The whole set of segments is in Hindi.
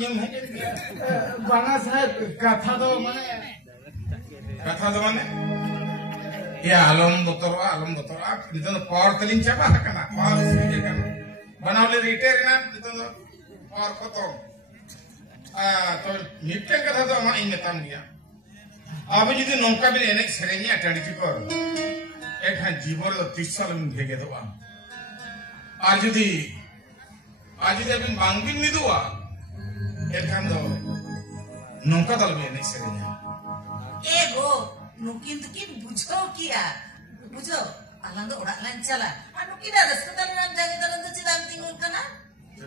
nyum banga sahib katha do mane ya alom botora nito power telin chaba kana power speaker kana banawle repair na nito power koto to nitten katha do ma in metam dia अब यदि नौका भी एनेक सेरेनी अटेंड कर एक हाँ जीवन लो 30 साल में भेगे दो आज यदि अभी बांगबिन नहीं दुआ एक हाँ दो नौका दल भी एनेक सेरेनी एगो नुकिन तुकिन बुझो किया बुझो अलग तो उड़ा लाइन चला नुकिन ada sekedar orang jangan dalam tu cilam tinggal kena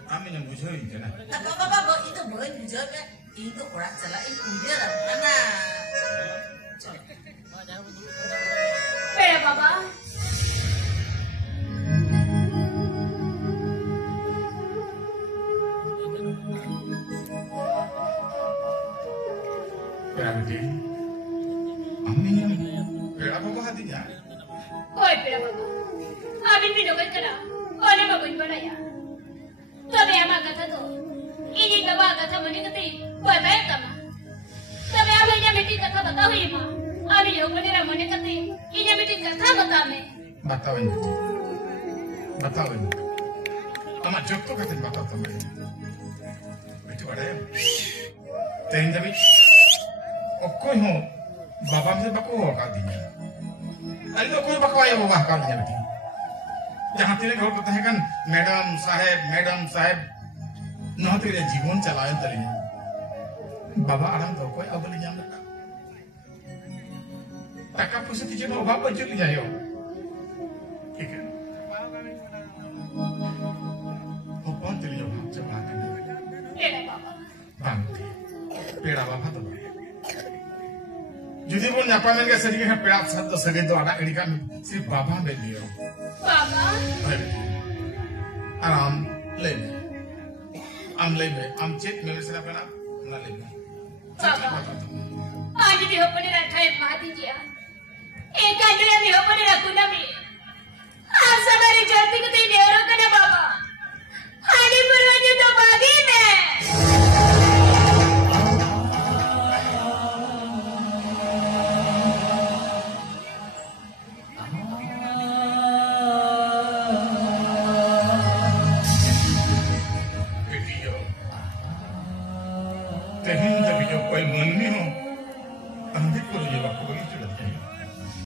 kami yang bujo ini na apa itu boleh bujo kan itu orang cala itu dia lah mana Pera baba. Berarti, amin pera baba hatinya. Koi pera baba. Amin bidogan kena. Oleh bagun balaya. Tapi ama kata tu. Ini baba kata mana kata? Koi baik kama. Tapi apa ini mesti kata batahu ima. Abi yo menira mone kate inya beti katha batame बताओ ama jokto katen bataw tamai betu ada tein jabi okkoi ho baba me bako ka dinya ali to koi bako ayo baba ka dinya beti jahan tine घर पर है kan मैडम साहब न तेरे जीवन चलाए तलिnya baba aram to koi abali nyam taka pusa tije no baba jeli jayo ठीक है opan teli yo jaba pera baba bangti pera baba to judi bon nyapamen ge sari ge pera sad sage do ada edi kan sirf baba me liyo baba aram lebe am chet me sera pera na lebe baba आज भी हो पने रखा है मादी जिया एक आदमी भी हो पने रखूं ना भी आज हमारी जाति को तेरे औरों का ना